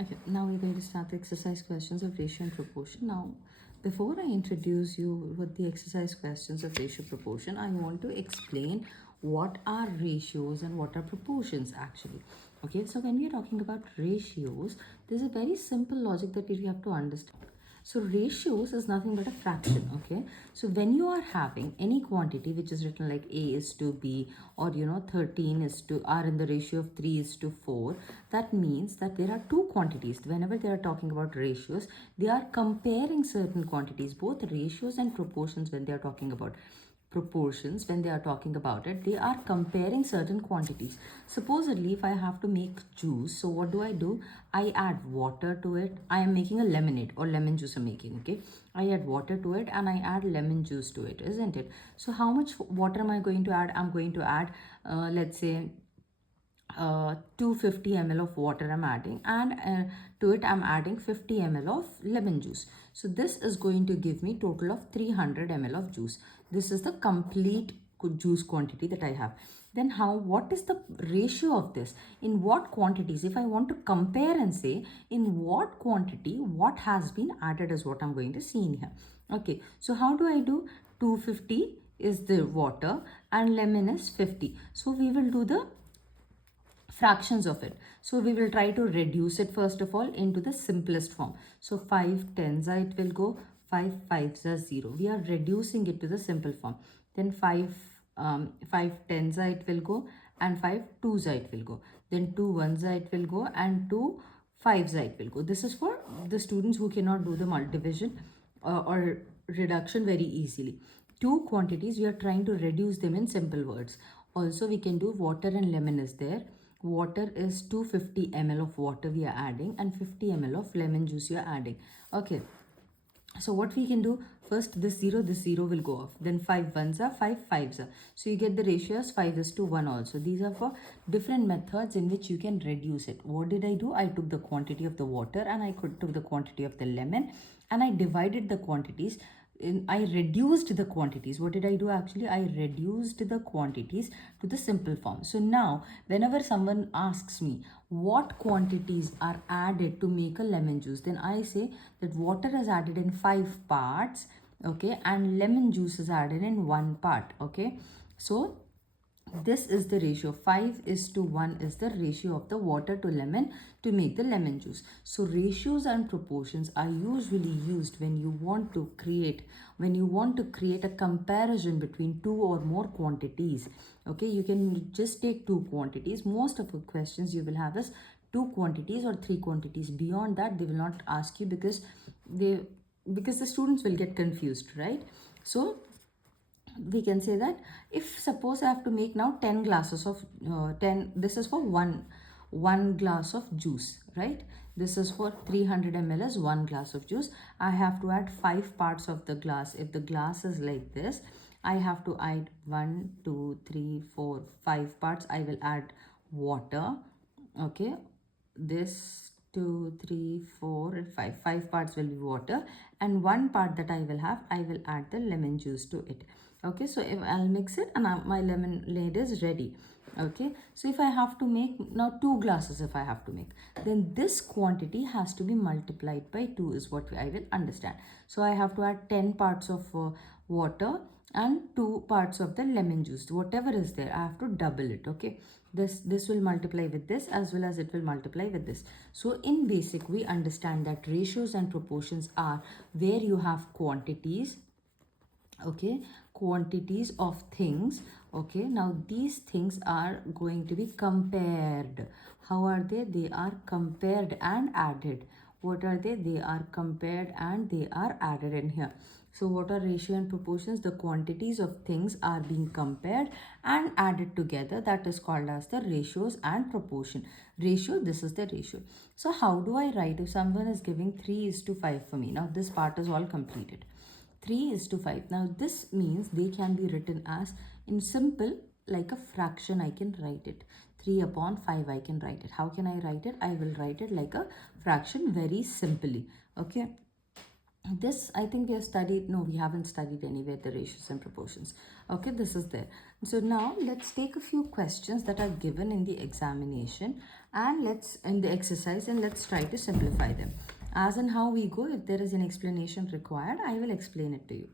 Okay, now we're going to start the exercise questions of ratio and proportion. Now, before I introduce you with the exercise questions of ratio proportion, I want to explain what are ratios and what are proportions actually. Okay, so when we are talking about ratios, there's a very simple logic that you have to understand. So ratios is nothing but a fraction, okay? So when you are having any quantity which is written like A is to B, or 13 is to are in the ratio of 3 is to 4, that means that there are two quantities. Whenever they are talking about ratios, they are comparing certain quantities, both ratios and proportions. When they are talking about proportions, when they are talking about it, they are comparing certain quantities. Supposedly, if I have to make juice, so what do? I add water to it. I am making a lemonade or lemon juice I'm making, okay? I add water to it and I add lemon juice to it, isn't it? So how much water am I going to add? I'm going to add, let's say, 250 ml of water I'm adding, and to it I'm adding 50 ml of lemon juice. So this is going to give me total of 300 ml of juice. This is the complete juice quantity that I have. Then what is the ratio of this? In what quantities? If I want to compare and say in what quantity what has been added is what I'm going to see in here. Okay, so how do I do? 250 is the water and lemon is 50. So we will do the fractions of it. So we will try to reduce it first of all into the simplest form. So 5 tens it will go, 5 fives are 0. We are reducing it to the simple form. Then 5 tens it will go, and 5 twos it will go. Then 2 ones it will go, and 2 fives it will go. This is for the students who cannot do the multivision or reduction very easily. Two quantities, we are trying to reduce them in simple words. Also, we can do water and lemon is there. Water is 250 ml of water we are adding, and 50 ml of lemon juice you are adding. Okay, so what we can do, first this 0 will go off. Then 5 ones are 5 fives are. So you get the ratio as 5 is to 1 also. These are for different methods in which you can reduce it. What did I do? I took the quantity of the water and I took the quantity of the lemon, and I divided the quantities. I reduced the quantities. What did I do actually? I reduced the quantities to the simple form. So now whenever someone asks me what quantities are added to make a lemon juice, then I say that water is added in 5 parts, okay, and lemon juice is added in 1 part, okay. So this is the ratio. 5 is to 1 is the ratio of the water to lemon to make the lemon juice. So ratios and proportions are usually used when you want to create a comparison between two or more quantities. Okay, you can just take two quantities. Most of the questions you will have is two quantities or three quantities. Beyond that, they will not ask you because the students will get confused, right? So we can say that if suppose I have to make now 10 glasses of 10, this is for one glass of juice, right? This is for 300 ml is 1 glass of juice. I have to add 5 parts of the glass. If the glass is like this, I have to add 1 2 3 4 5 parts. I will add water, okay. This 2 3 4 and 5 parts will be water, and one part that I will have, I will add the lemon juice to it. Okay, so if I'll mix it and my lemonade is ready. Okay, so if I have to make now 2 glasses, if I have to make, then this quantity has to be multiplied by 2 is what I will understand. So I have to add 10 parts of water and 2 parts of the lemon juice. Whatever is there, I have to double it. Okay, this will multiply with this as well as it will multiply with this. So in basic, we understand that ratios and proportions are where you have quantities, okay, quantities of things. Okay, now these things are going to be compared. How are they? They are compared and added. What are they? They are compared and they are added in here. So what are ratio and proportions? The quantities of things are being compared and added together. That is called as the ratios and proportion. Ratio, this is the ratio. So how do I write if someone is giving 3 is to 5 for me? Now this part is all completed. 3 is to 5. Now this means they can be written as in simple like a fraction. I can write it 3 upon 5. I can write it. How can I write it? I will write it like a fraction very simply. Okay, This, I think we have studied, no, we haven't studied anywhere the ratios and proportions. Okay, this is there. So now let's take a few questions that are given in the examination and in the exercise, and let's try to simplify them. As in how we go, if there is an explanation required, I will explain it to you.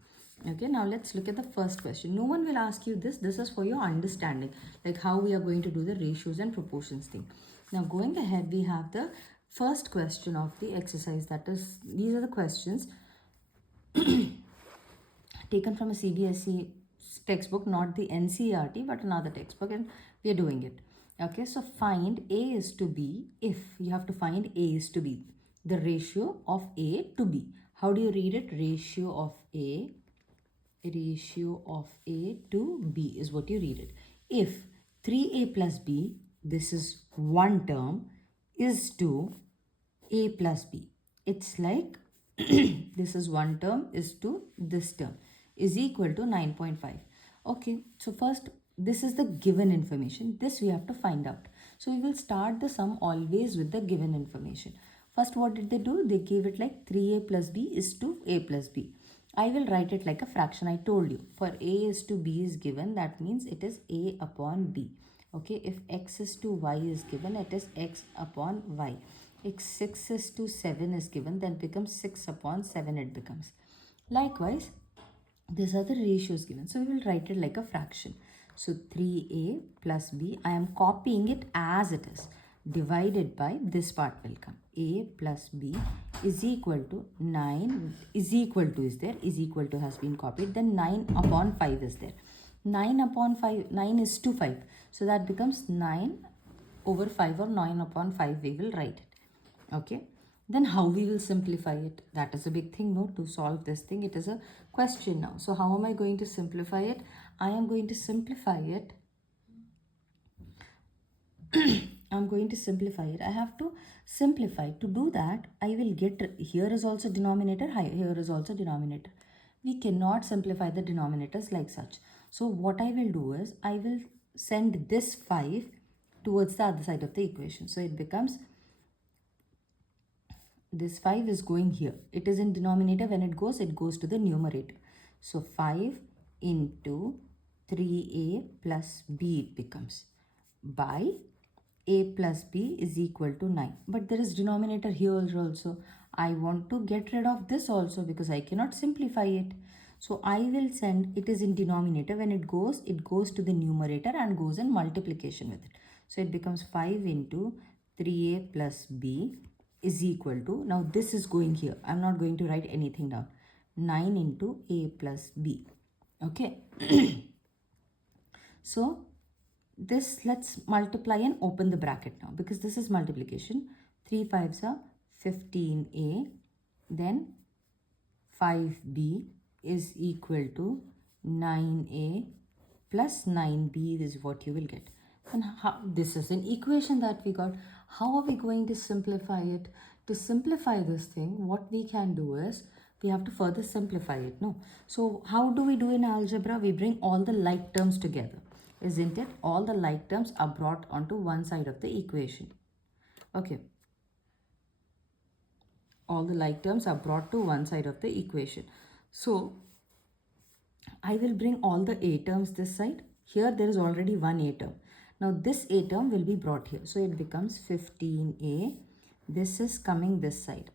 Okay, now let's look at the first question. No one will ask you this. This is for your understanding, like how we are going to do the ratios and proportions thing. Now going ahead, we have the first question of the exercise. That is, these are the questions taken from a CBSE textbook, not the NCERT, but another textbook, and we are doing it. Okay, so find A is to B. If you have to find A is to B, the ratio of A to B. How do you read it? Ratio of A to B is what you read it. If 3A plus B, this is one term, is to A plus B. It's like this is one term is to this term is equal to 9.5. Okay, so first this is the given information. This we have to find out. So we will start the sum always with the given information. First, what did they do? They gave it like 3A plus B is to A plus B. I will write it like a fraction. I told you for A is to B is given, that means it is A upon B. Okay, if X is to Y is given, it is X upon Y. If 6 is to 7 is given, then it becomes 6 upon 7 it becomes. Likewise, these are the ratios given. So we will write it like a fraction. So 3A plus B, I am copying it as it is. Divided by this part will come. A plus B is equal to 9, is equal to is there, is equal to has been copied. Then 9 upon 5 is there. 9 upon 5, 9 is to 5. So that becomes 9 over 5 or 9 upon 5 we will write it. Okay. Then how we will simplify it? That is a big thing, no? To solve this thing, it is a question now. So how am I going to simplify it? I am going to simplify it. I'm going to simplify it. I have to simplify. To do that, I will get, here is also denominator, here is also denominator. We cannot simplify the denominators like such. So what I will do is, I will send this 5 towards the other side of the equation. So it becomes, this 5 is going here. It is in denominator. When it goes to the numerator. So 5 into 3A plus B it becomes, by A plus B is equal to 9. But there is denominator here also. I want to get rid of this also because I cannot simplify it. So I will send, it is in denominator. When it goes to the numerator and goes in multiplication with it. So it becomes 5 into 3A plus B is equal to, now this is going here. I'm not going to write anything down. 9 into A plus B. Okay. So this, let's multiply and open the bracket now, because this is multiplication. 3 5s are 15A, then 5B is equal to 9A plus 9B is what you will get. And this is an equation that we got. How are we going to simplify it? To simplify this thing, what we can do is, we have to further simplify it, no? So how do we do in algebra? We bring all the like terms together, isn't it? All the like terms are brought onto one side of the equation. Okay. All the like terms are brought to one side of the equation. So I will bring all the A terms this side. Here there is already one A term. Now this A term will be brought here. So it becomes 15A. This is coming this side.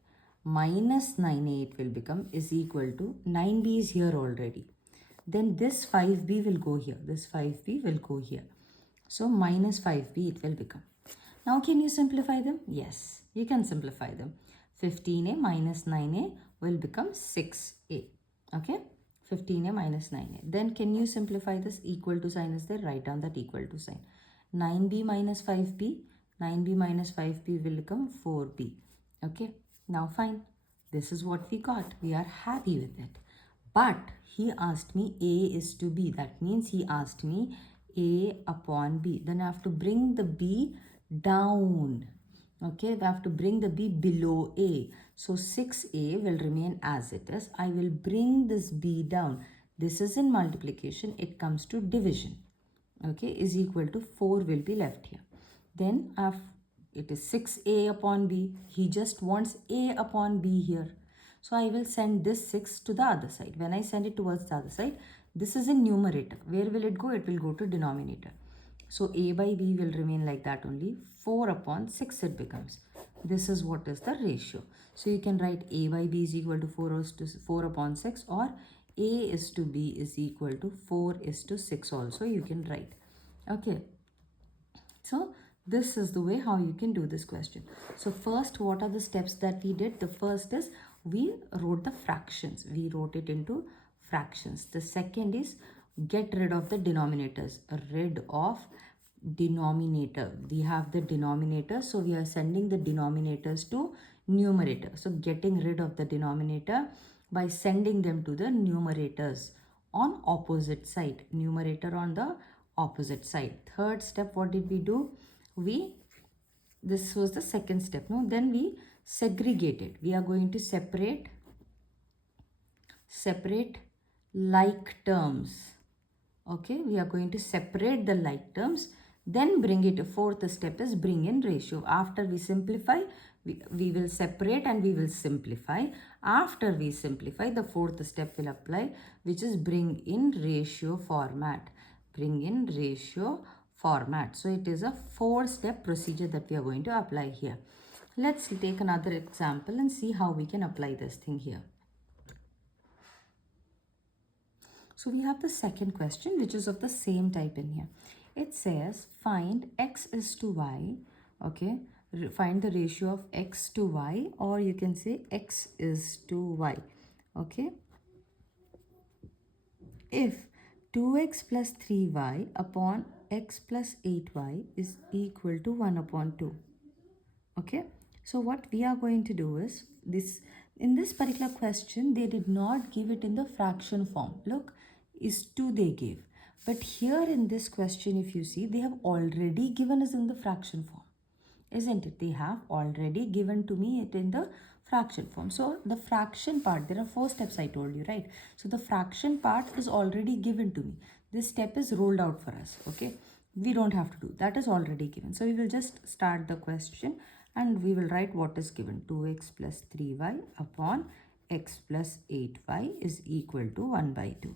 Minus 9A it will become is equal to, 9B is here already. Then this 5B will go here. This 5B will go here. So minus 5B it will become. Now can you simplify them? Yes, you can simplify them. 15A minus 9A will become 6A. Okay. 15A minus 9A. Then can you simplify this? Equal to sign is there. Write down that equal to sign. 9B minus 5B. 9B minus 5B will become 4B. Okay. Now fine. This is what we got. We are happy with it. But he asked me A is to B. That means he asked me A upon B. Then I have to bring the B down. Okay, we have to bring the B below A. So 6A will remain as it is. I will bring this B down. This is in multiplication. It comes to division. Okay, is equal to 4 will be left here. Then it is 6A upon B. He just wants A upon B here. So I will send this 6 to the other side. When I send it towards the other side, this is in numerator. Where will it go? It will go to denominator. So a by b will remain like that only. 4 upon 6 it becomes. This is what is the ratio. So you can write a by b is equal to 4 upon 6, or a is to b is equal to 4 is to 6 also you can write. Okay. So this is the way how you can do this question. So first, what are the steps that we did? The first is we wrote the fractions. We wrote it into fractions. The second is get rid of the denominators. Rid of denominator. We have the denominator, so we are sending the denominators to numerator. So getting rid of the denominator by sending them to the numerators on opposite side. Numerator on the opposite side. Third step, what did we do? This was the second step. No, then we segregated. We are going to separate like terms. Okay, we are going to separate the like terms, then bring it. Fourth step is bring in ratio. After we simplify, we will separate and we will simplify. After we simplify, the fourth step will apply, which is bring in ratio format. Bring in ratio format. So it is a 4-step procedure that we are going to apply here. Let's take another example and see how we can apply this thing here. So we have the second question, which is of the same type in here. It says find x is to y. Okay, find the ratio of x to y, or you can say x is to y. Okay, if 2x plus 3y upon x plus 8y is equal to 1 upon 2. Okay, so what we are going to do is this. In this particular question, they did not give it in the fraction form. Look, is 2 they gave. But here in this question, if you see, they have already given us in the fraction form. Isn't it? They have already given to me it in the fraction form. So the fraction part, there are 4 steps I told you, right? So the fraction part is already given to me. This step is rolled out for us. Okay, we don't have to do that, is already given. So we will just start the question and we will write what is given. 2x plus 3y upon x plus 8y is equal to 1 by 2.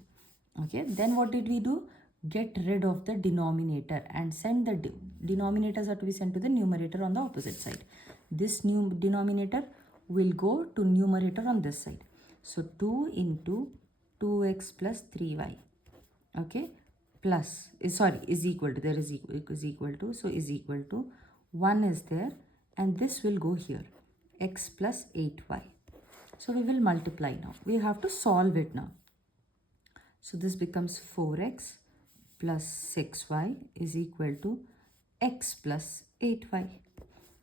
Okay, then what did we do? Get rid of the denominator and send the denominators are to be sent to the numerator on the opposite side. This new denominator will go to numerator on this side. So 2 into 2x plus 3y. Okay, plus is equal to, there is equal to, so is equal to 1 is there, and this will go here, x plus 8y. So we will multiply now. We have to solve it now. So this becomes 4x plus 6y is equal to x plus 8y.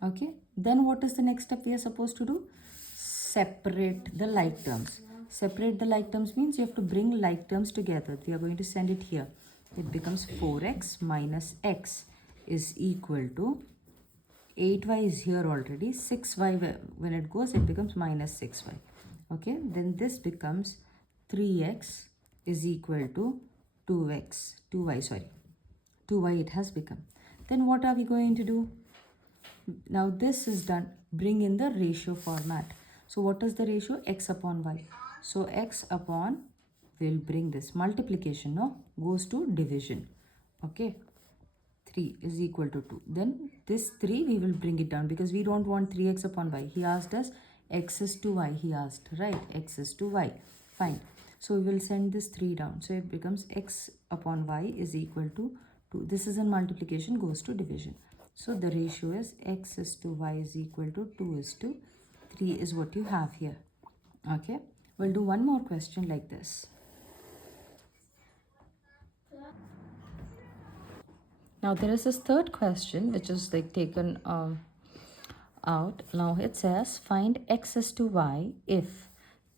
Okay, then what is the next step we are supposed to do? Separate the like terms. Separate the like terms means you have to bring like terms together. We are going to send it here. It becomes 4x minus x is equal to 8y is here already. 6y, when it goes, it becomes minus 6y. Okay, then this becomes 3x is equal to 2y it has become. Then what are we going to do? Now this is done. Bring in the ratio format. So what is the ratio? X upon y. So x upon, we'll bring this multiplication, no, goes to division. Okay, 3 is equal to 2. Then this 3 we will bring it down because we don't want 3x upon y. He asked us x is to y. He asked, right? X is to y. Fine. So we will send this 3 down. So it becomes x upon y is equal to 2. This is in multiplication, goes to division. So the ratio is x is to y is equal to 2 is to 3 is what you have here. Okay. We'll do one more question like this. Now there is this third question which is like taken out. Now it says find x is to y if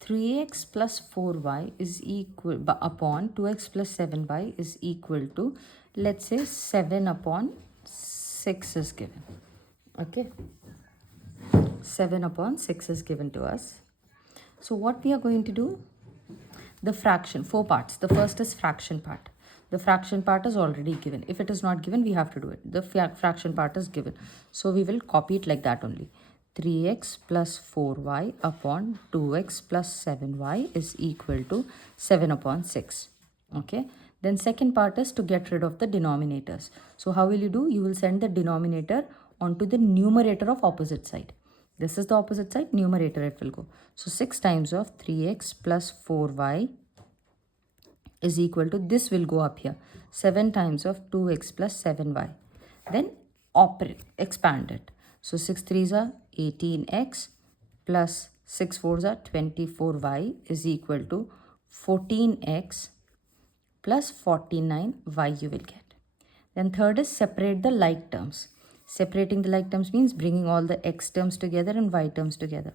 3x plus 4y is equal upon 2x plus 7y is equal to, let's say, 7 upon 6 is given. Okay, 7 upon 6 is given to us. So what we are going to do? The fraction, 4 parts. The first is fraction part. The fraction part is already given. If it is not given, we have to do it. The fraction part is given. So we will copy it like that only. 3x plus 4y upon 2x plus 7y is equal to 7 upon 6. Okay. Then second part is to get rid of the denominators. So how will you do? You will send the denominator onto the numerator of opposite side. This is the opposite side, numerator it will go. So 6 times of 3x plus 4y is equal to, this will go up here, 7 times of 2x plus 7y. Then expand it. So 6 3s are 18x plus 6 4s are 24y is equal to 14x plus 49y you will get. Then third is separate the like terms. Separating the like terms means bringing all the x terms together and y terms together.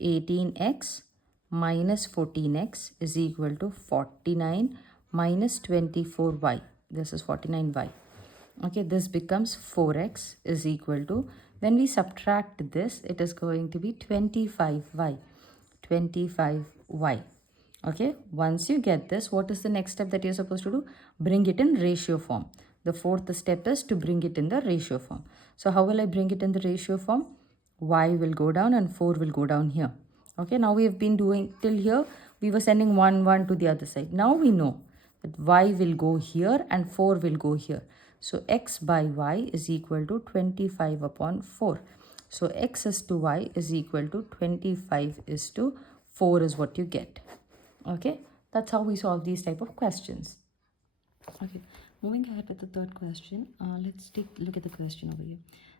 18x minus 14x is equal to 49 minus 24y. This is 49y. Okay, this becomes 4x is equal to, when we subtract this, it is going to be 25y. 25y. Okay, once you get this, what is the next step that you're supposed to do? Bring it in ratio form. The fourth step is to bring it in the ratio form. So how will I bring it in the ratio form? Y will go down and 4 will go down here. Okay, now we have been doing till here, we were sending 1 1 to the other side. Now we know that y will go here and 4 will go here. So x by y is equal to 25 upon 4. So x is to y is equal to 25 is to 4 is what you get. Okay, that's how we solve these type of questions. Okay, moving ahead with the third question, let's take a look at the question over here.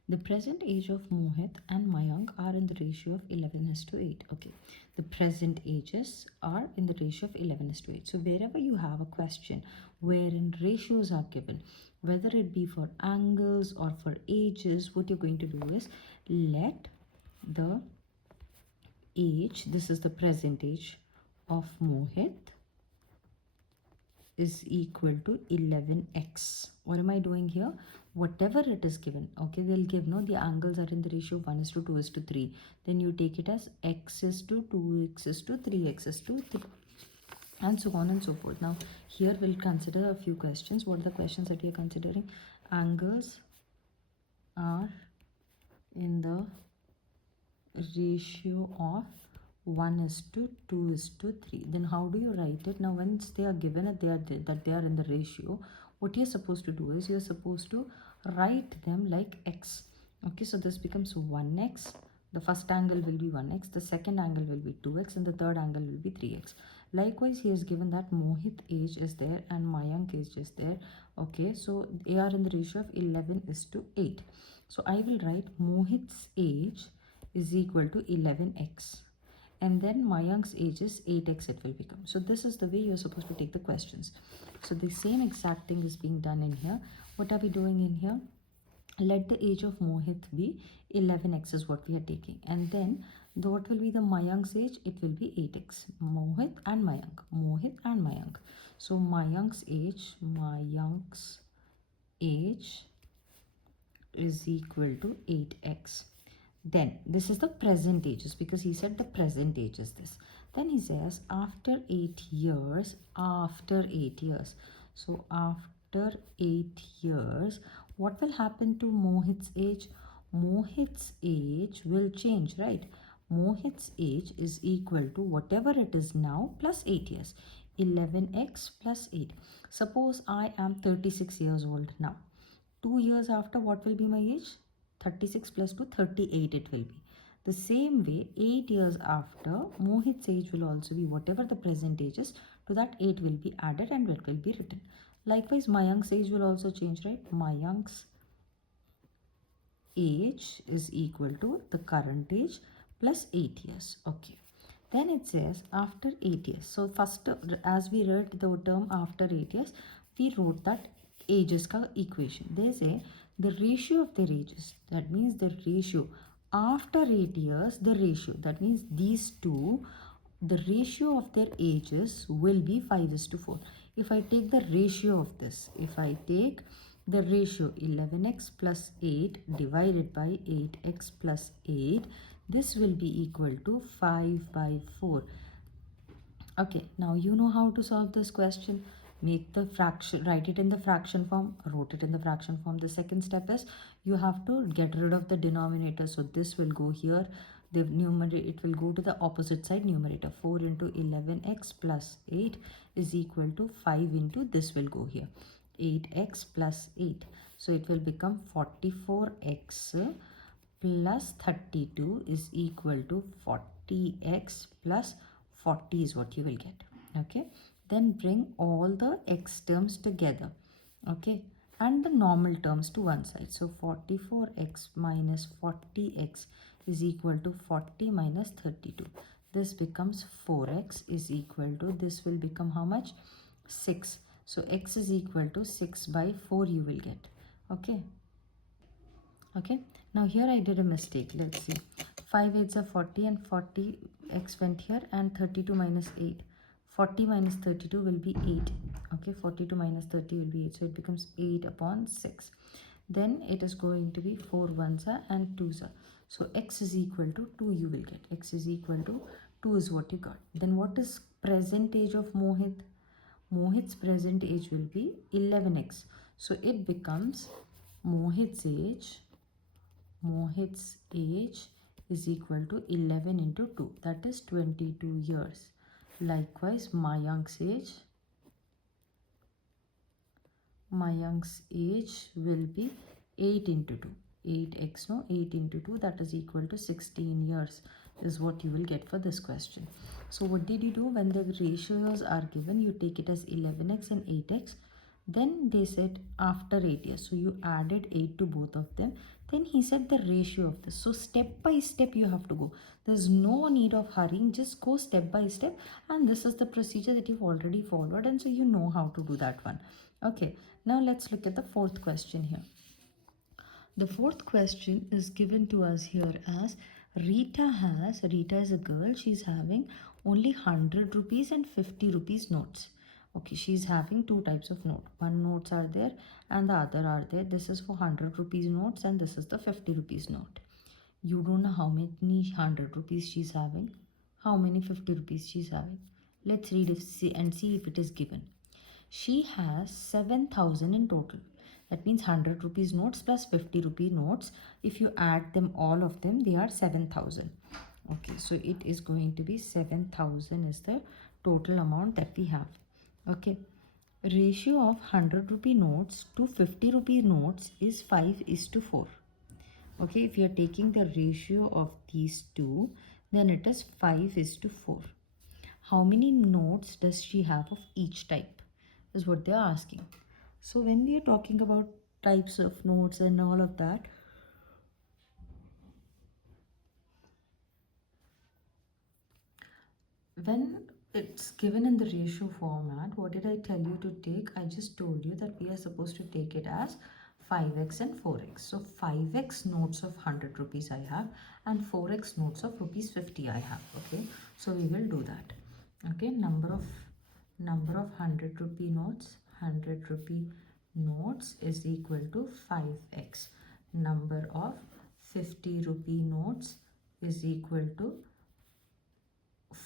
The present age of Mohit and Mayank are in the ratio of 11:8. Okay, the present ages are in the ratio of 11:8. So wherever you have a question wherein ratios are given, whether it be for angles or for ages, what you're going to do is let the age, this is the present age of Mohit, is equal to 11x. What am I doing here? Whatever it is given, okay, they'll give, no, the angles are in the ratio of 1:2:3. Then you take it as x is to 2x is to 3x is to 3, and so on and so forth. Now here we'll consider a few questions. What are the questions that we are considering? Angles are in the ratio of 1:2:3. Then how do you write it? Now once they are given that they are in the ratio, what you're supposed to do is you're supposed to write them like x. Okay, so this becomes 1x. The first angle will be 1x, the second angle will be 2x, and the third angle will be 3x. Likewise, he has given that Mohit age is there and Mayank age is there. Okay, so they are in the ratio of 11:8. So I will write Mohit's age is equal to 11x, and then Mayank's age is 8x it will become. So this is the way you're supposed to take the questions. So the same exact thing is being done in here. What are we doing in here? Let the age of Mohit be 11x is what we are taking, and then what will be the Mayank's age? It will be 8x. Mohit and Mayank. So Mayank's age is equal to 8x. Then this is the present ages, because he said the present age is this. Then he says after 8 years, so after 8 years, what will happen to Mohit's age? Mohit's age will change, right? Mohit's age is equal to whatever it is now plus 8 years. 11x plus 8. Suppose I am 36 years old now. 2 years after, what will be my age? 36 plus 2, 38 it will be. The same way, 8 years after, Mohit's age will also be whatever the present age is, to that 8 will be added and it will be written. Likewise, Mayank's age will also change, right? Mayank's age is equal to the current age plus 8 years. Okay. Then it says after 8 years. So first, as we read the term after 8 years, we wrote that ages ka equation. They say the ratio of their ages, that means the ratio after 8 years, the ratio, that means these two, the ratio of their ages will be 5:4. If I take the ratio of this, if I take the ratio 11x plus 8 divided by 8x plus 8, this will be equal to 5/4. Okay, now you know how to solve this question. make the fraction, write it in the fraction form, wrote it in the fraction form. The second step is you have to get rid of the denominator. So this will go here. The numerator, it will go to the opposite side, numerator. 4 into 11x plus 8 is equal to 5 into, this will go here, 8x plus 8. So it will become 44x plus 32 is equal to 40x plus 40 is what you will get. Okay, then bring all the x terms together. Okay, and the normal terms to one side. So 44x minus 40x is equal to 40 minus 32. This becomes 4x is equal to, this will become how much? 6. So x is equal to 6 by 4 you will get. Okay. Okay, now here I did a mistake. Let's see, 5 8s are 40 and 40 x went here, and 32 minus 8, 40 minus 32 will be 8. Okay, 42 minus 30 will be 8, so it becomes 8 upon 6. Then it is going to be 4 1s are and 2s are, so x is equal to 2 you will get. X is equal to 2 is what you got. Then what is present age of Mohit? Mohit's present age will be 11x, so it becomes Mohit's age is equal to 11 into 2, that is 22 years. Likewise, Mayank's age will be 8 into 2. 8x, no, 8 into 2, that is equal to 16 years is what you will get for this question. So what did you do? When the ratios are given, you take it as 11x and 8x. Then they said after 8 years, so you added 8 to both of them. Then he said the ratio of this. So step by step you have to go. There's no need of hurrying, just go step by step, and this is the procedure that you've already followed, and so you know how to do that one. Okay, now let's look at the fourth question here. The fourth question is given to us here as Rita is a girl, she's having only 100 rupees and 50 rupees notes. Okay, she's having two types of note. One notes are there and the other are there. This is for 100 rupees notes and this is the 50 rupees note. You don't know how many 100 rupees she's having, how many 50 rupees she's having. Let's read and see if it is given. She has 7,000 in total. That means 100 rupees notes plus 50 rupee notes. If you add them, all of them, they are 7,000. Okay, so it is going to be 7,000 is the total amount that we have. Okay, ratio of 100 rupee notes to 50 rupee notes is 5:4. Okay, if you are taking the ratio of these two, then it is 5:4. How many notes does she have of each type is what they are asking. So when we are talking about types of notes and all of that, when it's given in the ratio format, what did I tell you to take? I just told you that we are supposed to take it as 5x and 4x. So 5x notes of 100 rupees I have and 4x notes of rupees 50 I have. Okay, so we will do that. Okay, number of 100 rupee notes is equal to 5x. Number of 50 rupee notes is equal to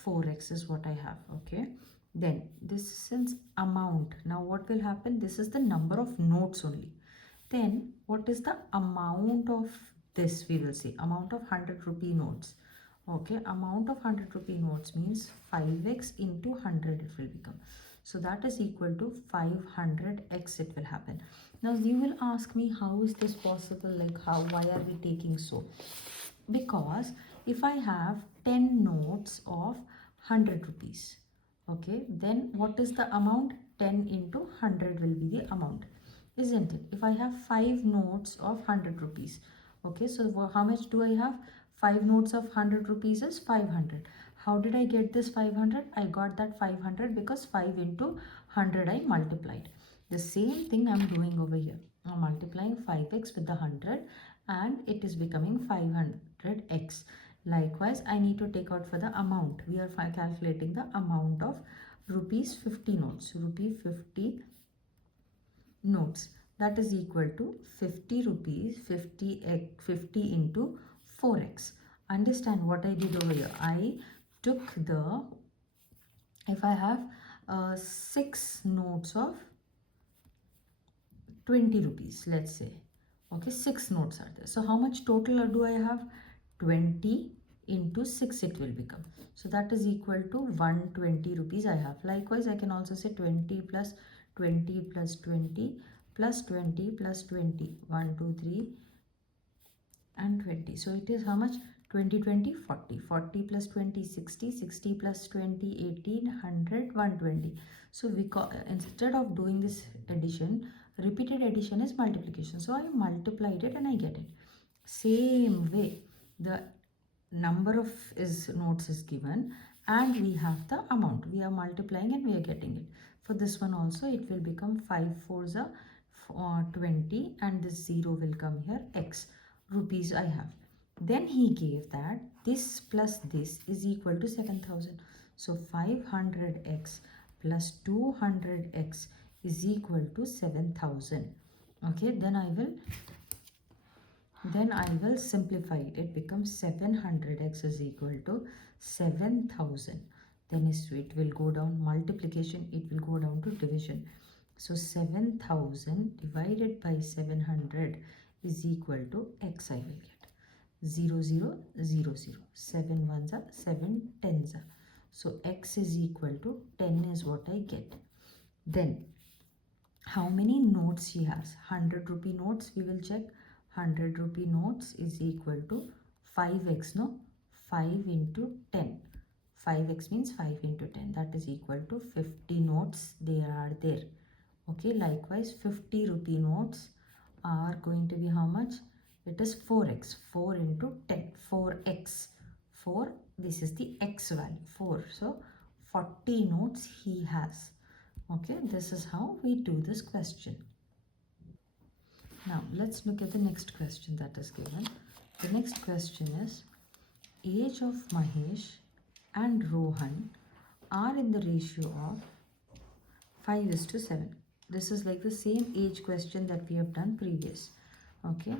4x is what I have. Okay, then this is since amount. Now what will happen? This is the number of notes only. Then what is the amount of this? We will see amount of 100 rupee notes. Okay, amount of 100 rupee notes means 5x into 100 it will become. So that is equal to 500x it will happen. Now you will ask me, how is this possible? Like why are we taking so? Because if I have 10 notes of 100 rupees, okay, then what is the amount? 10 into 100 will be the amount, isn't it? If I have 5 notes of 100 rupees, okay, so how much do I have? 5 notes of 100 rupees is 500. How did I get this 500? I got that 500 because 5 into 100 I multiplied. The same thing I'm doing over here. I'm multiplying 5x with the 100 and it is becoming 500x. Likewise, I need to take out for the amount. We are calculating the amount of rupees 50 notes. Rupee 50 notes, that is equal to 50 rupees 50 into 4x. Understand what I did over here? I took the, if I have 6 notes of 20 rupees, let's say. Okay, 6 notes are there. So how much total do I have? 20 into 6 it will become. So that is equal to 120 rupees I have. Likewise, I can also say 20 plus 20 plus 20 plus 20 plus 20. 1, 2, 3 and 20. So it is how much? 20, 20, 40. 40 plus 20, 60. 60 plus 20, 18, 100, 120. So we instead of doing this addition, repeated addition is multiplication. So I multiplied it and I get it. Same way, the number of notes is given and we have the amount. We are multiplying and we are getting it. For this one also, it will become 5 4s are 20 and this 0 will come here, x rupees I have. Then he gave that this plus this is equal to 7,000. So 500x plus 200x is equal to 7,000. Okay, then I will simplify it. It becomes 700x is equal to 7,000. Then it will go down multiplication, it will go down to division. So 7,000 divided by 700 is equal to x I will get. 0, 0, 0, 0. 7 ones are 7 tens are. So x is equal to 10 is what I get. Then how many notes he has? 100 rupee notes we will check. 100 rupee notes is equal to 5x, no? 5 into 10. 5x means 5 into 10. That is equal to 50 notes. They are there. Okay, likewise 50 rupee notes are going to be how much? It is 4x. 4 into 10. 4x. 4, this is the x value. 4. So 40 notes he has. Okay, this is how we do this question. Now let's look at the next question that is given. The next question is, age of Mahesh and Rohan are in the ratio of 5:7. This is like the same age question that we have done previous. Okay,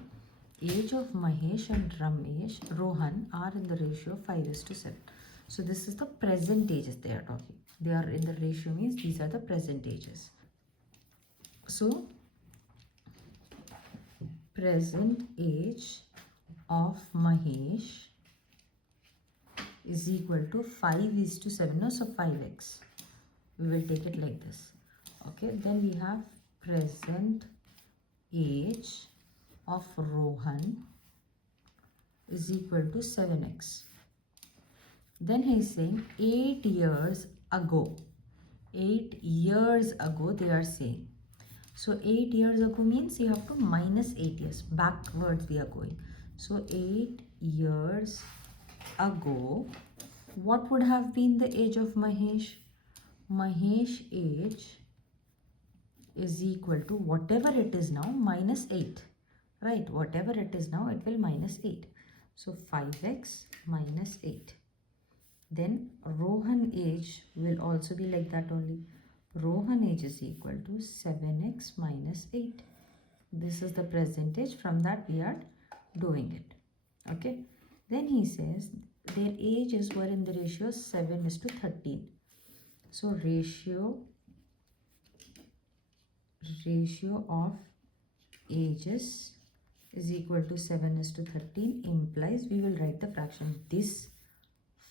age of Mahesh and Rohan are in the ratio of 5:7. So this is the present ages they are talking. They are in the ratio means these are the present ages. So present age of Mahesh is equal to 5:7. No, so 5x. We will take it like this. Okay, then we have present age of Rohan is equal to 7x. Then he is saying 8 years ago. 8 years ago they are saying. So 8 years ago means you have to minus 8 years. Backwards we are going. So 8 years ago, what would have been the age of Mahesh? Mahesh age is equal to whatever it is now minus 8. Right, whatever it is now, it will minus 8. So 5x minus 8. Then Rohan age will also be like that only. Rohan age is equal to 7x minus 8. This is the percentage. From that we are doing it. Okay. Then he says their ages were in the ratio 7:13. So ratio of ages is equal to 7:13 implies we will write the fraction. This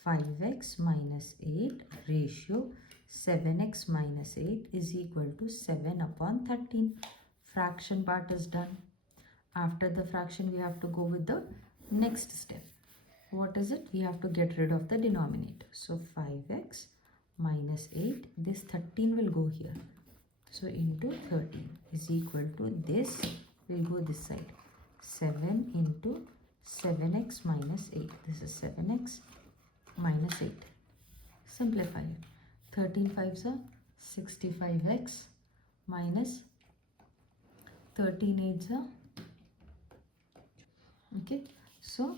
5x minus 8 ratio 7x minus 8 is equal to 7/13. Fraction part is done. After the fraction, we have to go with the next step. What is it? We have to get rid of the denominator. So 5x minus 8, this 13 will go here. So into 13 is equal to this will go this side. 7 into 7x minus 8. This is 7x minus 8. Simplify it. 13 5s are 65x minus 13 8s are, okay, so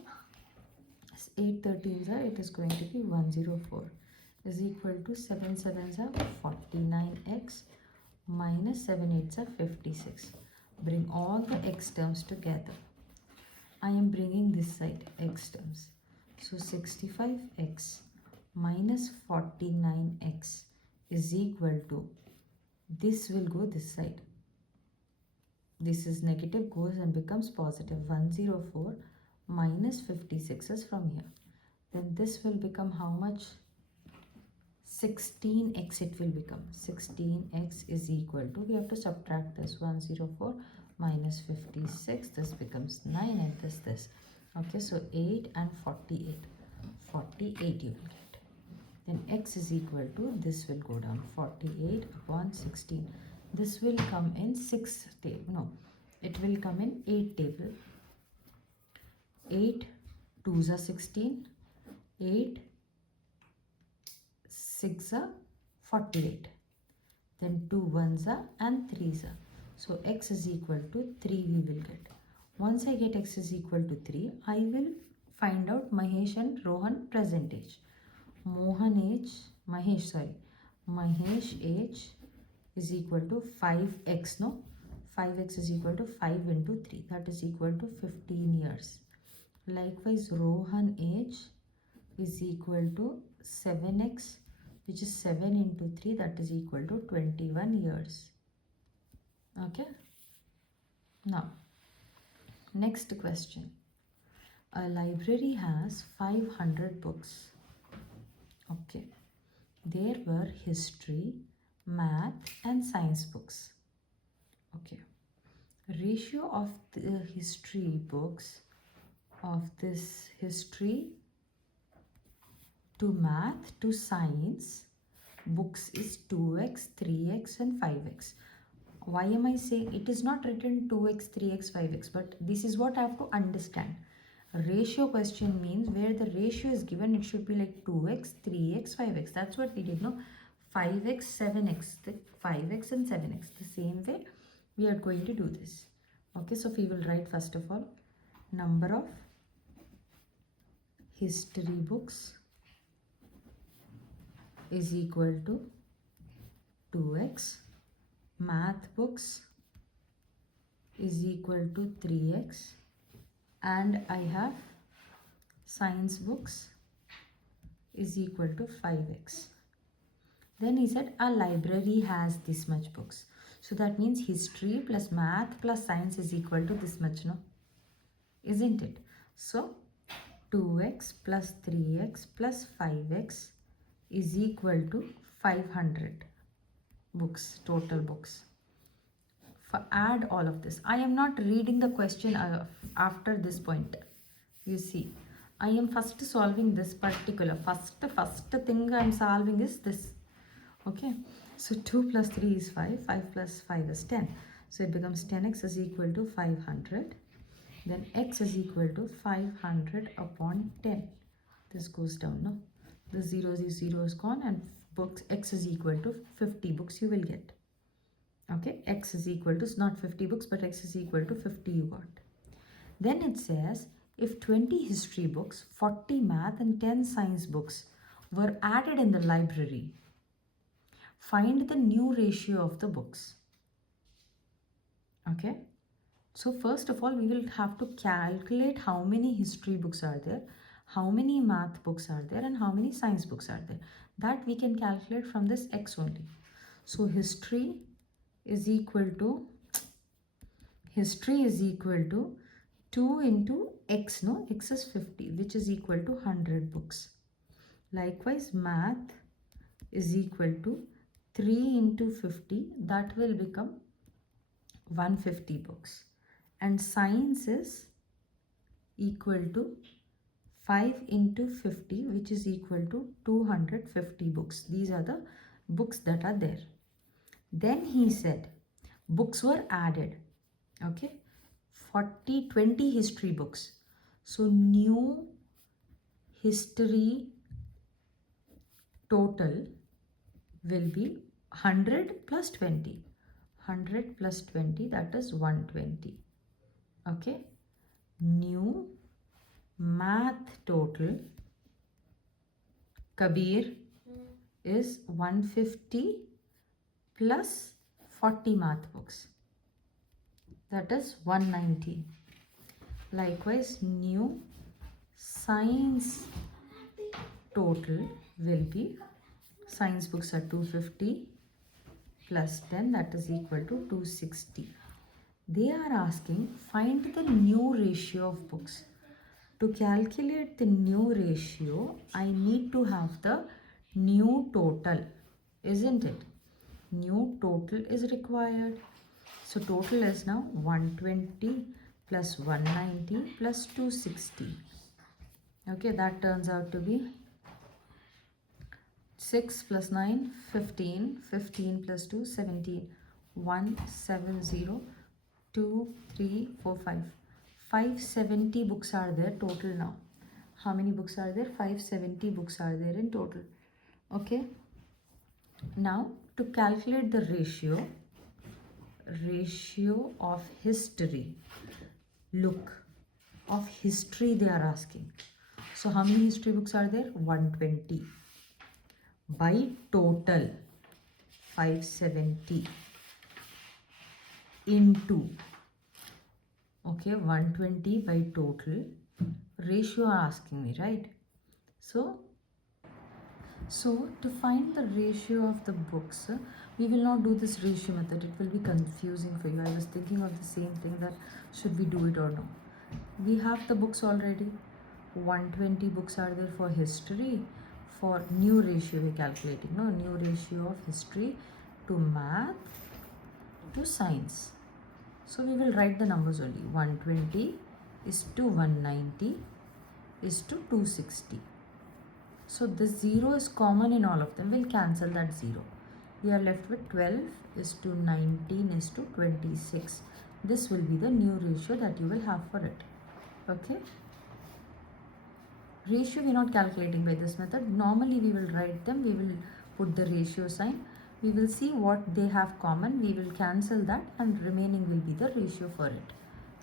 8 13s are, it is going to be 104 is equal to 7 7s are 49x minus 7 8s are 56. Bring all the x terms together. I am bringing this side x terms. So 65x minus 49x is equal to, this will go this side. This is negative, goes and becomes positive. 104 minus 56 is from here. Then this will become how much? 16x it will become. 16x is equal to, we have to subtract this, 104 minus 56, this becomes 9 and this. Okay, so 8 and 48. 48 you will get. Then x is equal to, this will go down, 48 upon 16. This will come in 6 table, no, it will come in 8 table. 8 2s are 16, 8 6 are 48. Then 2 1s are and 3s are. So x is equal to 3 we will get. Once I get x is equal to 3, I will find out Mahesh and Rohan present age. Mahesh age is equal to 5x, no? 5x is equal to 5 into 3, that is equal to 15 years. Likewise, Rohan age is equal to 7x, which is 7 into 3, that is equal to 21 years. Okay? Now, next question. A library has 500 books. Okay. There were history, math and science books. Okay. Ratio of the history books of this history to math to science books is 2x, 3x and 5x. Why am I saying it is not written 2x, 3x, 5x, but this is what I have to understand. A ratio question means where the ratio is given, it should be like 2x, 3x, 5x. That's what we did, no? 5x, 7x, the 5x and 7x. The same way we are going to do this. Okay, so we will write first of all number of history books is equal to 2x, math books is equal to 3x, and I have science books is equal to 5x. Then he said a library has this much books. So that means history plus math plus science is equal to this much, no? Isn't it? So 2x plus 3x plus 5x is equal to 500 books, total books. Add all of this. I am not reading the question after this point. You see, I am first solving this particular. First thing I am solving is this. Okay. So 2 plus 3 is 5. 5 plus 5 is 10. So it becomes 10x is equal to 500. Then x is equal to 500 upon 10. This goes down, no? The 0 is gone, and books x is equal to 50 books you will get. Okay, x is equal to not 50 books, but x is equal to 50 you got. Then it says if 20 history books, 40 math and 10 science books were added in the library, find the new ratio of the books. Okay, so first of all we will have to calculate how many history books are there, how many math books are there, and how many science books are there. That we can calculate from this x only. So history is equal to 2 into x, no? X is 50, which is equal to 100 books. Likewise, math is equal to 3 into 50, that will become 150 books. And science is equal to 5 into 50, which is equal to 250 books. These are the books that are there. Then he said books were added. Okay, 20 history books. So new history total will be 100 plus 20. 100 plus 20, that is 120. Okay, new math total, Kabir, is 150 plus 40 math books, that is 190. Likewise, new science total will be Science books are 250 plus 10, that is equal to 260. They are asking find the new ratio of books. To calculate the new ratio, I need to have the new total, isn't it? New total is required. So total is now 120 plus 190 plus 260. Okay, that turns out to be 6 plus 9, 15. 15 plus 2, 17. 170, 2, 3, 4, 5. 570 books are there total now. How many books are there? 570 books are there in total. Okay. Now, to calculate the ratio of history. Look, of history they are asking. So, how many history books are there? 120. By total 570 into, okay, 120 by total. Ratio are asking me, right? So to find the ratio of the books, we will not do this ratio method. It will be confusing for you. I was thinking of the same thing, that should we do it or no. We have the books already. 120 books are there for history. For new ratio we're calculating, no, new ratio of history to math to science. So we will write the numbers only. 120 is to 190 is to 260. So this 0 is common in all of them. We'll cancel that 0. We are left with 12 is to 19 is to 26. This will be the new ratio that you will have for it. Okay. Ratio we are not calculating by this method. Normally we will write them. We will put the ratio sign. We will see what they have common. We will cancel that and remaining will be the ratio for it.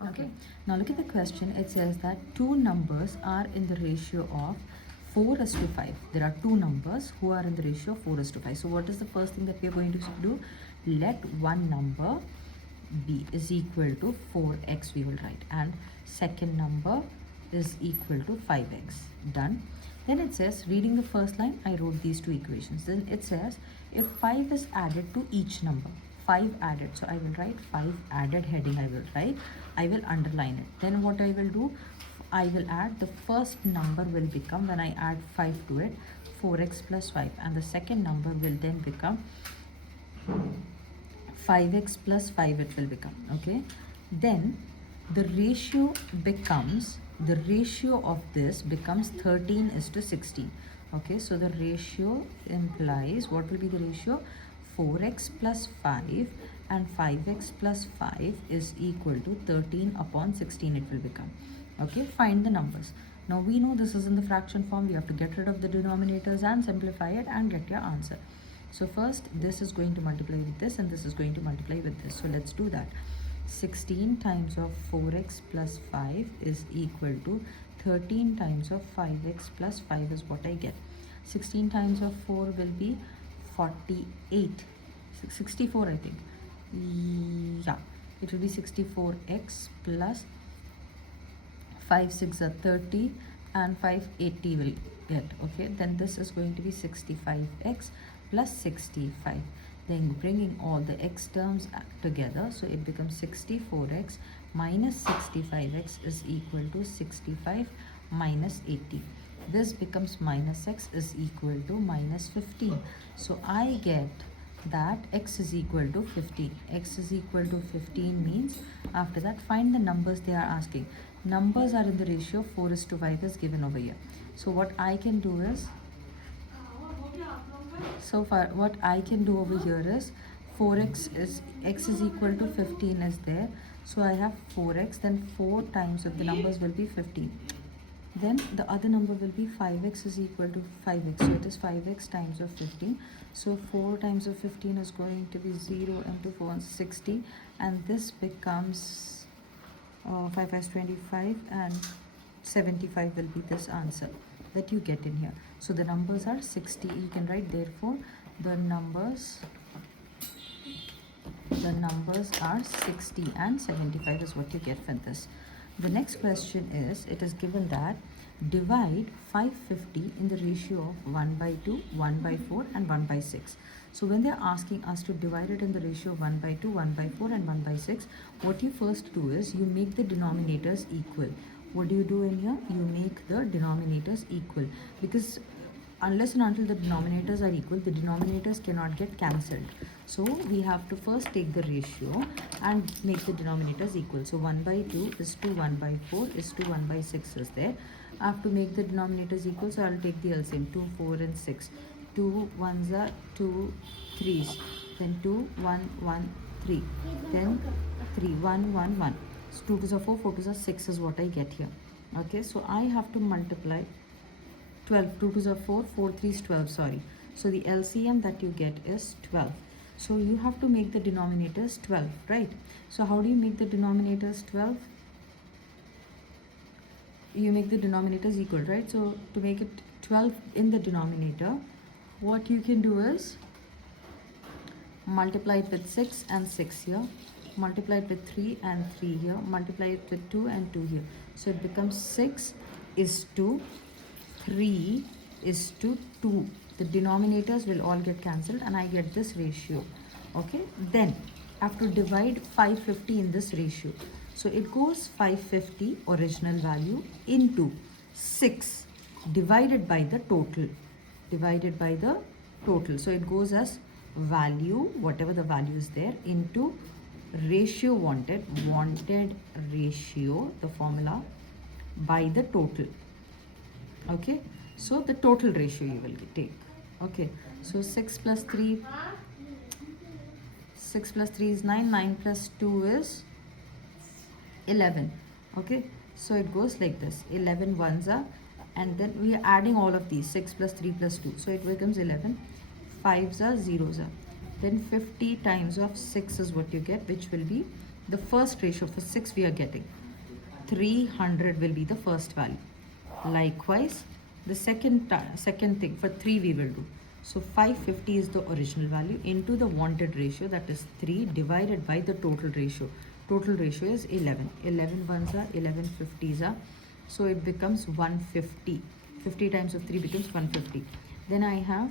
Okay. Now look at the question. It says that two numbers are in the ratio of 4:5. There are two numbers who are in the ratio of 4:5. So what is the first thing that we are going to do? Let one number be is equal to 4x, we will write, and second number is equal to 5x. Done. Then it says, reading the first line, I wrote these two equations. Then it says, if 5 is added to each number, 5 added, so I will write 5 added heading, I will underline it. Then what I will do, I will add the first number will become, when I add 5 to it, 4x plus 5, and the second number will then become 5x plus 5 it will become. Okay, then the ratio of this becomes 13:16. Okay, so the ratio implies, what will be the ratio? 4x plus 5 and 5x plus 5 is equal to 13/16 it will become. Okay, find the numbers. Now we know this is in the fraction form. We have to get rid of the denominators and simplify it and get your answer. So first this is going to multiply with this and this is going to multiply with this. So let's do that. 16 times of 4x plus 5 is equal to 13 times of 5x plus 5 is what I get. 16 times of 4 will be 48. 64 I think. Yeah, it will be 64x plus 5 6 are 30 and 580 will get. Okay, then this is going to be 65x plus 65. Then bringing all the x terms together, so it becomes 64x minus 65x is equal to 65 minus 80. This becomes minus x is equal to minus 15. So I get that x is equal to 15. X is equal to 15 means, after that find the numbers they are asking. Numbers are in the ratio 4:5 is given over here. So what I can do is, what I can do over here is, 4x is, x is equal to 15 is there. So I have 4x, then 4 times of the numbers will be 15. Then the other number will be 5x is equal to 5x. So it is 5x times of 15. So 4 times of 15 is going to be 0 into 4 is 60. And this becomes 5 is 25 and 75 will be this answer that you get in here. So the numbers are 60. You can write, therefore the numbers are 60 and 75 is what you get for this. The next question is, it is given that divide 550 in the ratio of 1 by 2, 1 by 4 and 1 by 6. So when they're asking us to divide it in the ratio of 1 by 2, 1 by 4 and 1 by 6, what you first do is you make the denominators equal. What do you do in here? You make the denominators equal, because unless and until the denominators are equal, the denominators cannot get cancelled. So we have to first take the ratio and make the denominators equal. So 1 by 2 is to 1 by 4 is to 1 by 6 is there. I have to make the denominators equal, so I'll take the LCM. 2, 4 and 6. 2 ones are 2 3s. Then 2, 1, 1, 3. Then 3, 1, 1, 1. So 2 2s are 4, 4 2s are 6 is what I get here. Okay, so I have to multiply 12. 2 2s are 4, 4 3s 12, sorry. So the LCM that you get is 12. So you have to make the denominators 12, right? So how do you make the denominators 12? You make the denominators equal, right? So to make it 12 in the denominator, what you can do is multiply it with 6 and 6 here, multiply it with 3 and 3 here, multiply it with 2 and 2 here. So it becomes 6 is to 3 is to 2. The denominators will all get cancelled and I get this ratio. Okay, then I have to divide 550 in this ratio. So it goes 550 original value into 6 divided by the total. Divided by the total. So it goes as value, whatever the value is there, into ratio wanted ratio, the formula, by the total. Okay, so the total ratio you will take. Okay, so 6 plus 3 is 9, 9 plus 2 is 11. Okay, so it goes like this. 11 ones are, and then we are adding all of these. 6 plus 3 plus 2, so it becomes 11. 5s are, zeros are. Then 50 times of 6 is what you get, which will be the first ratio. For 6 we are getting 300 will be the first value. Likewise, the second thing for 3 we will do. So 550 is the original value into the wanted ratio, that is 3, divided by the total ratio. Total ratio is 11. 11 ones are, 11 50s are. So it becomes 150. 50 times of 3 becomes 150. Then I have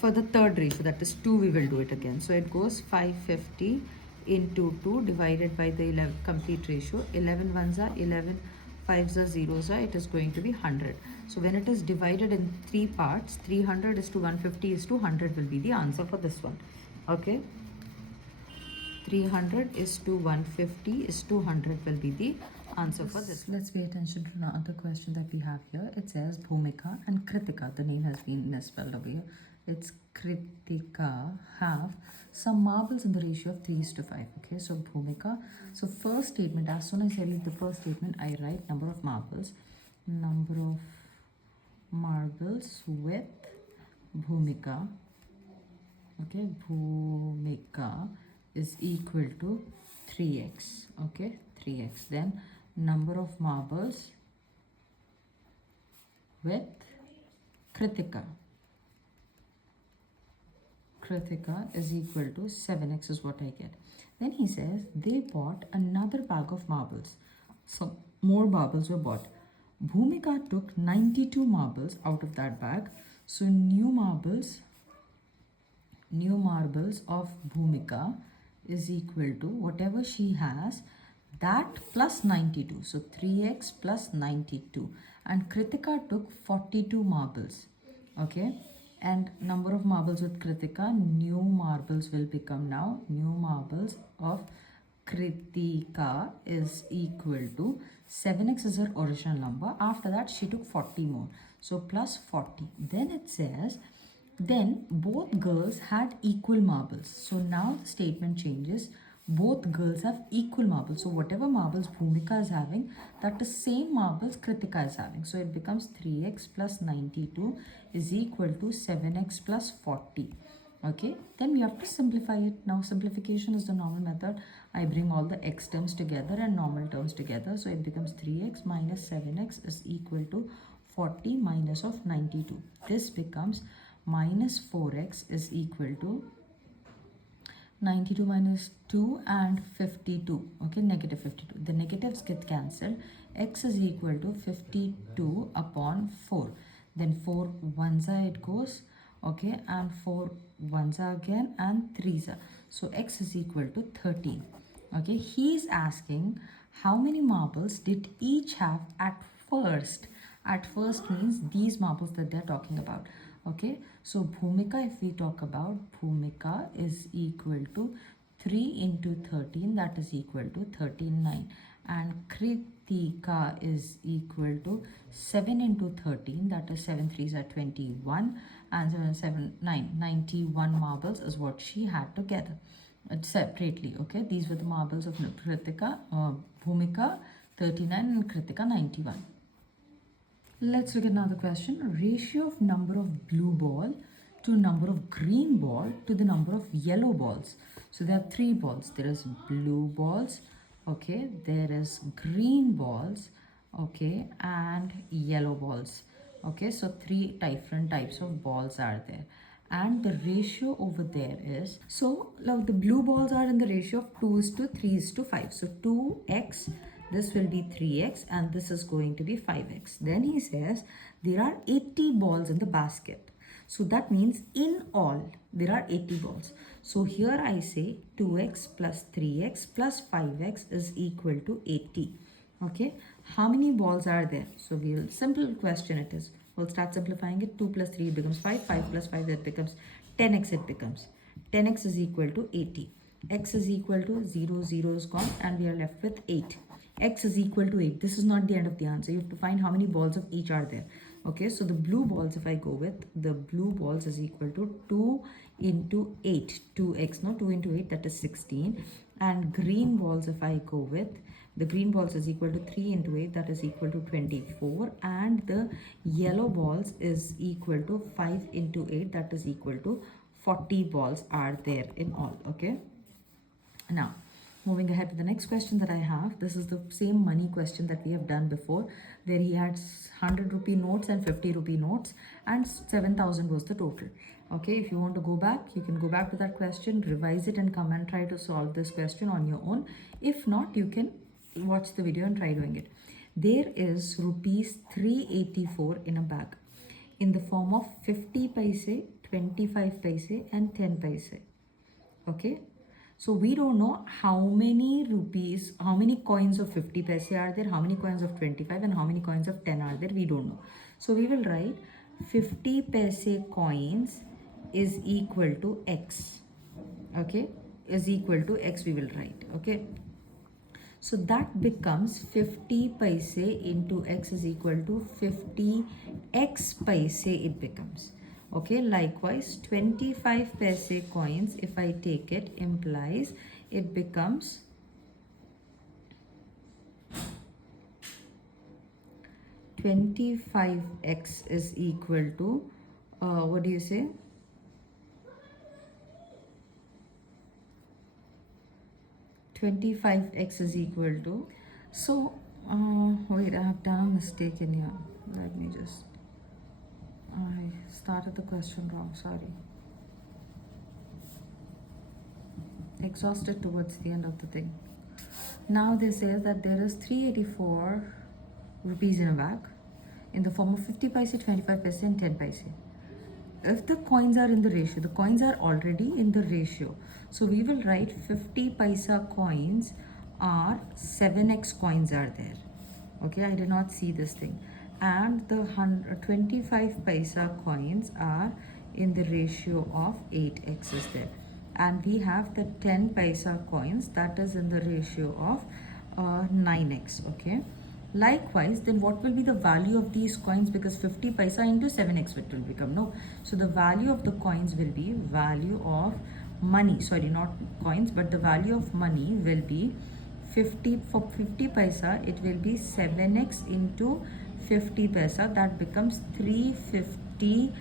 for the third ratio, that is 2, we will do it again. So it goes 550 into 2 divided by the 11 complete ratio. 11 ones are, 11 5s are, zeros are, it is going to be 100. So when it is divided in 3 parts, 300 is to 150 is to 100 will be the answer for this one. Okay, 300 is to 150 is to 100 will be the answer for this. Let's pay attention to another question that we have here. It says Bhumika and Kritika, the name has been misspelled over here. It's Kritika, have some marbles in the ratio of 3:5. Okay, so Bhumika. So first statement, as soon as I read the first statement, I write number of marbles. Number of marbles with Bhumika. Okay, Bhumika is equal to 3x. Okay, 3x. Then number of marbles with Kritika. Kritika is equal to 7x is what I get. Then he says they bought another bag of marbles. So more marbles were bought. Bhumika took 92 marbles out of that bag. So new marbles of Bhumika is equal to whatever she has, that plus 92. So 3x plus 92. And Kritika took 42 marbles. Okay. And number of marbles with Kritika, new marbles will become now, new marbles of Kritika is equal to 7x is her original number. After that, she took 40 more. So plus 40. Then it says, then both girls had equal marbles. So now the statement changes. Both girls have equal marbles. So whatever marbles Bhumika is having, that is same marbles Kritika is having. So it becomes 3x plus 92 is equal to 7x plus 40. Okay, then we have to simplify it. Now simplification is the normal method. I bring all the x terms together and normal terms together. So it becomes 3x minus 7x is equal to 40 minus of 92. This becomes minus 4x is equal to 92 minus 2 and 52. Okay, negative 52. The negatives get cancelled. X is equal to 52 upon 4. Then 4 ones are it goes. Okay, and 4 ones are again and 3s are. So X is equal to 13. Okay, he is asking how many marbles did each have at first. At first means these marbles that they're talking about. Okay, so Bhumika, if we talk about Bhumika is equal to 3 into 13, that is equal to 39, and Kritika is equal to 7 into 13, that is 7 3s are 21, and 7 7 9 91 marbles is what she had together separately. Okay, these were the marbles of Kritika, Bhumika 39 and Kritika 91. Let's look at another question. Ratio of number of blue ball to number of green ball to the number of yellow balls. So there are three balls. There is blue balls, okay, there is green balls, okay, and yellow balls. Okay, so three different types of balls are there. And the ratio over there is, so now the blue balls are in the ratio of 2 is to 3 is to 5. So 2x, this will be 3x, and this is going to be 5x. Then he says there are 80 balls in the basket. So that means in all there are 80 balls. So here I say 2x plus 3x plus 5x is equal to 80. Okay, how many balls are there? So we'll, simple question it is. We'll start simplifying it. 2 plus 3 becomes 5. 5 plus 5 that becomes 10x it becomes. 10x is equal to 80. X is equal to 0, 0 is gone, and we are left with 8. X is equal to 8. This is not the end of the answer. You have to find how many balls of each are there. Okay, so the blue balls, if I go with, the blue balls is equal to 2 into 8. 2x, no, 2 into 8, that is 16. And green balls, if I go with, the green balls is equal to 3 into 8, that is equal to 24. And the yellow balls is equal to 5 into 8, that is equal to 40 balls are there in all. Okay, now moving ahead to the next question that I have. This is the same money question that we have done before, where he had 100 rupee notes and 50 rupee notes, and 7,000 was the total. Okay, if you want to go back, you can go back to that question, revise it, and come and try to solve this question on your own. If not, you can watch the video and try doing it. There is rupees 384 in a bag in the form of 50 paise, 25 paise, and 10 paise. Okay, so we don't know how many rupees, how many coins of 50 paise are there, how many coins of 25, and how many coins of 10 are there. We don't know. So we will write 50 paise coins is equal to x. Okay, is equal to x we will write. Okay, so that becomes 50 paise into x is equal to 50x paise it becomes. Okay, likewise 25 paise coins, if I take it, implies it becomes 25x is equal to what do you say, 25x is equal to, so wait, I have done a mistake in here. Let me just, I started the question wrong, sorry. Exhausted towards the end of the thing. Now this says that there is 384 rupees in a bag in the form of 50 paise, 25 paise, and 10 paise. If the coins are in the ratio, the coins are already in the ratio. So we will write 50 paisa coins are 7x coins are there. Okay, I did not see this thing. And the 25 paisa coins are in the ratio of 8x is there. And we have the 10 paisa coins that is in the ratio of 9x. Okay. Likewise, then what will be the value of these coins, because 50 paisa into 7x it will become, no. So the value of the coins will be value of money, sorry, not coins, but the value of money will be 50, for 50 paisa it will be 7x into 50 paisa, that becomes 350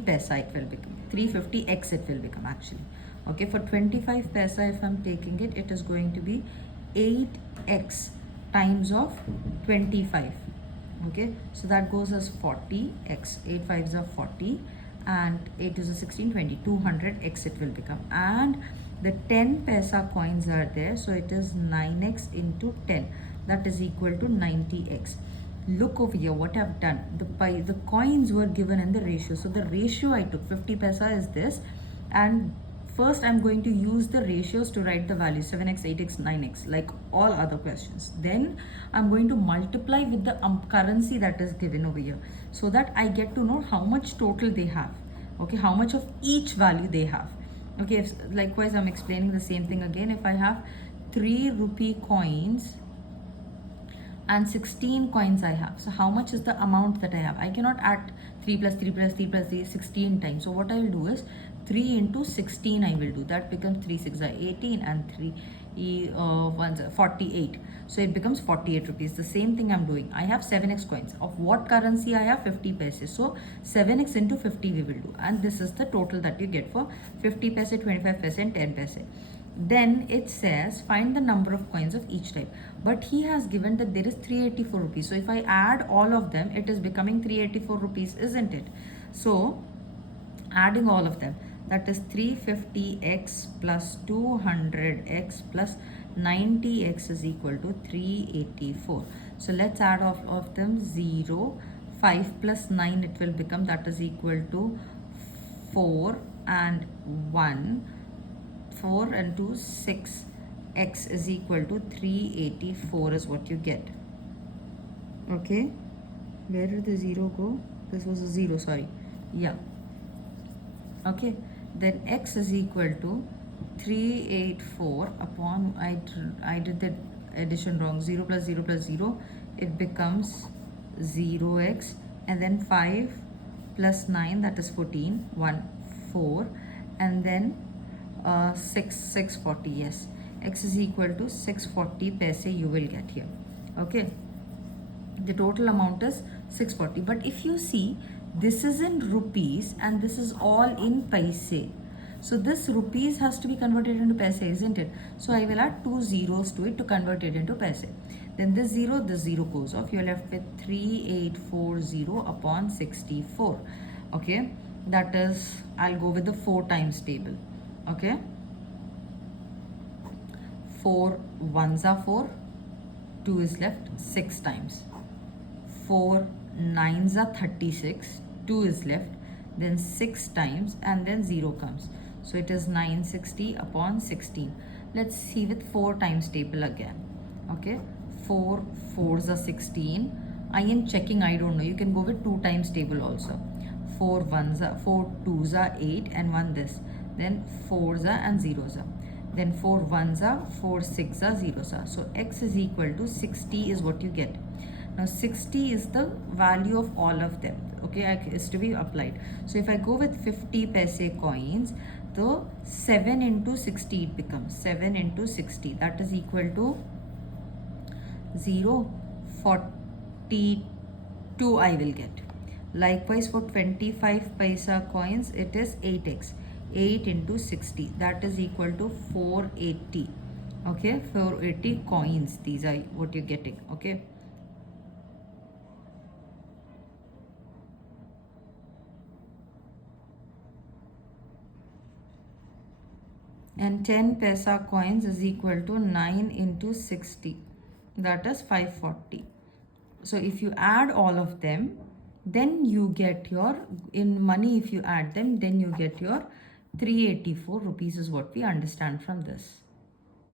paisa it will become, 350x it will become actually. Okay, for 25 paisa if I'm taking it, it is going to be 8x times of 25. Okay, so that goes as 40x, 8 5s are 40, and 8 is a 16, 20, 200x it will become. And the 10 paisa coins are there, so it is 9x into 10, that is equal to 90x. Look over here what I've done. The coins were given in the ratio, so the ratio I took 50 paisa is this, and first I'm going to use the ratios to write the value 7x, 8x, 9x like all other questions. Then I'm going to multiply with the currency that is given over here, so that I get to know how much total they have, okay, how much of each value they have. Okay, if, likewise I'm explaining the same thing again. If I have 3 rupee coins and 16 coins I have, so how much is the amount that I have? I cannot add 3 plus 3 plus 3 plus 3 16 times. So what I will do is 3 into 16 I will do. That becomes 3 6 are 18 and 3 1 48. So it becomes 48 rupees. The same thing I'm doing. I have 7x coins. Of what currency I have? 50 paise. So 7x into 50 we will do. And this is the total that you get for 50 paise, 25 paise and 10 paise. Then it says find the number of coins of each type. But he has given that there is 384 rupees. So if I add all of them, it is becoming 384 rupees, isn't it? So adding all of them, that is 350x plus 200x plus 90x is equal to 384. So let's add all of them. 0, 5 plus 9 it will become, that is equal to 4 and 1. 4 and 2 6, x is equal to 384 is what you get. Okay, where did the 0 go? This was a 0, sorry. Yeah, okay, then x is equal to 384 upon, I did the addition wrong, 0 plus 0 plus 0, it becomes 0x, and then 5 plus 9, that is 14, 1 4, and then 640, yes, x is equal to 640 paise you will get here. Okay, the total amount is 640. But if you see, this is in rupees and this is all in paise, so this rupees has to be converted into paise, isn't it? So I will add 2 zeros to it to convert it into paise. Then this 0 goes off. You're left with 3840 upon 64. Okay, that is, I'll go with the 4 times table. Okay, 4 1s are 4, 2 is left 6 times, 4 9s are 36, 2 is left, then 6 times, and then 0 comes, so it is 960 upon 16. Let's see with 4 times table again. Okay, 4 4s are 16. I am checking, I don't know, you can go with 2 times table also. 4 2s are 8 and 1 this, then 4s are and 0s are, then 4 1s are, 4 6 are, 0s are. So x is equal to 60 is what you get. Now 60 is the value of all of them. Okay, is to be applied. So if I go with 50 paise coins, the 7 into 60 it becomes 7 into 60, that is equal to 0 42 I will get. Likewise for 25 paisa coins, it is 8x, 8 into 60, that is equal to 480. Okay, 480 coins, these are what you're getting. Okay, and 10 paisa coins is equal to 9 into 60, that is 540. So if you add all of them, then you get your, in money if you add them, then you get your 384 rupees is what we understand from this.